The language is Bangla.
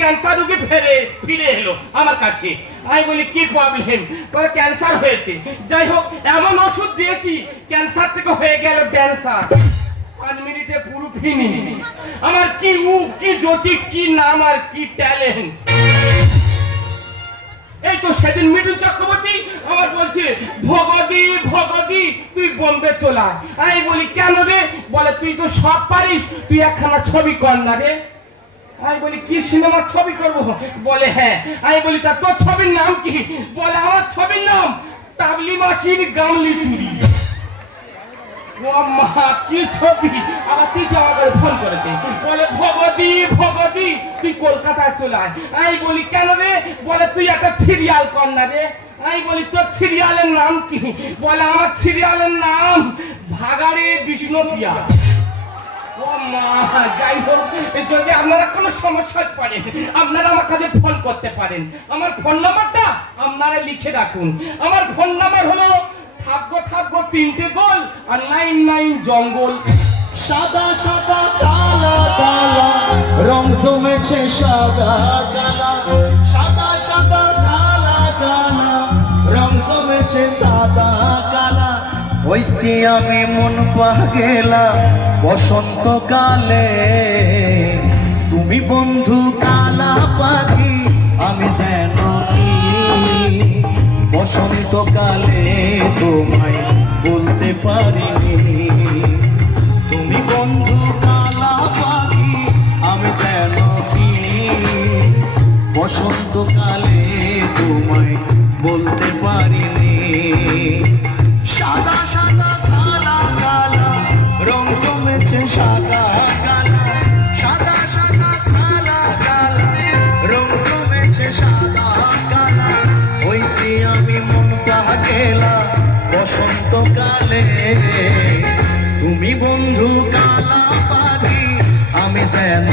ক্যান্সার রোগী ফিরে এলো আমার কাছে। আমি বলি কি প্রবলেম? বলে ক্যান্সার হয়েছে। যাই হোক, এমন ওষুধ দিয়েছি ক্যান্সার থেকে হয়ে গেল ক্যান্সার। 5 মিনিটে পুরো ফিনিশ। আমার কি কি জ্যোতি, কি নাম আর কি ট্যালেন্ট। এই তো সেদিন মিঠুন চক্রবর্তী আমার বলছে, ভগবতী ভগবতী তুই বোম্বে চলা। আমি বলি কেন রে? বলে তুই তো সব পারিস, তুই একখানা ছবি কর না রে। আমি বলি কি সিনেমার ছবি করবো? বলে হ্যাঁ। আমি বলি তা তোর ছবির নাম কি? বলে আমার ছবির নাম তাবলি মাসির গামলি চুরি। ও মা, কি ছবি! আবার তুই আমাকে ফোন করেছে, বলে ভগবতী ভগবতী তুই কলকাতায় চলে আয়। আমি বলি কেন রে? বলে তুই একটা সিরিয়াল কর না রে। আমি বলি তোর সিরিয়ালের নাম কি? বলে আমার সিরিয়ালের নাম ভাগাড়ে বিষ্ণুপ্রিয়া। ও মা, যাই হোক, যদি আপনারা কোনো সমস্যায় পড়েন আপনারা আমার কাছে ফোন করতে পারেন। আমার ফোন নাম্বারটা আপনারা লিখে রাখুন। আমার ফোন নাম্বার হলো থাকবো 3টে গোল আর 99 জঙ্গল। সাদা সাদা কালা কালা রং জমেছে সাদা কালা, সাদা সাদা কালা কালা রং জমেছে সাদা কালা। হইছি আমি মন পাগেলা বসন্তকালে, তুমি বন্ধু কালা পাখি আমি যেন কি বসন্তকালে তোমায় বলতে পারিনি। তুমি বন্ধু কালা পাখি আমি যেন কি বসন্তকালে তোমায় বলতে পারিনি। সাদা সাদা কালা কালা রং জমেছে সাদা কালা, সাদা সাদা কালা কালা রং জমেছে সাদা কালা। হইছি আমি মন পাগেলা বসন্তকালে, তুমি বন্ধু কালা পাখি আমি যেন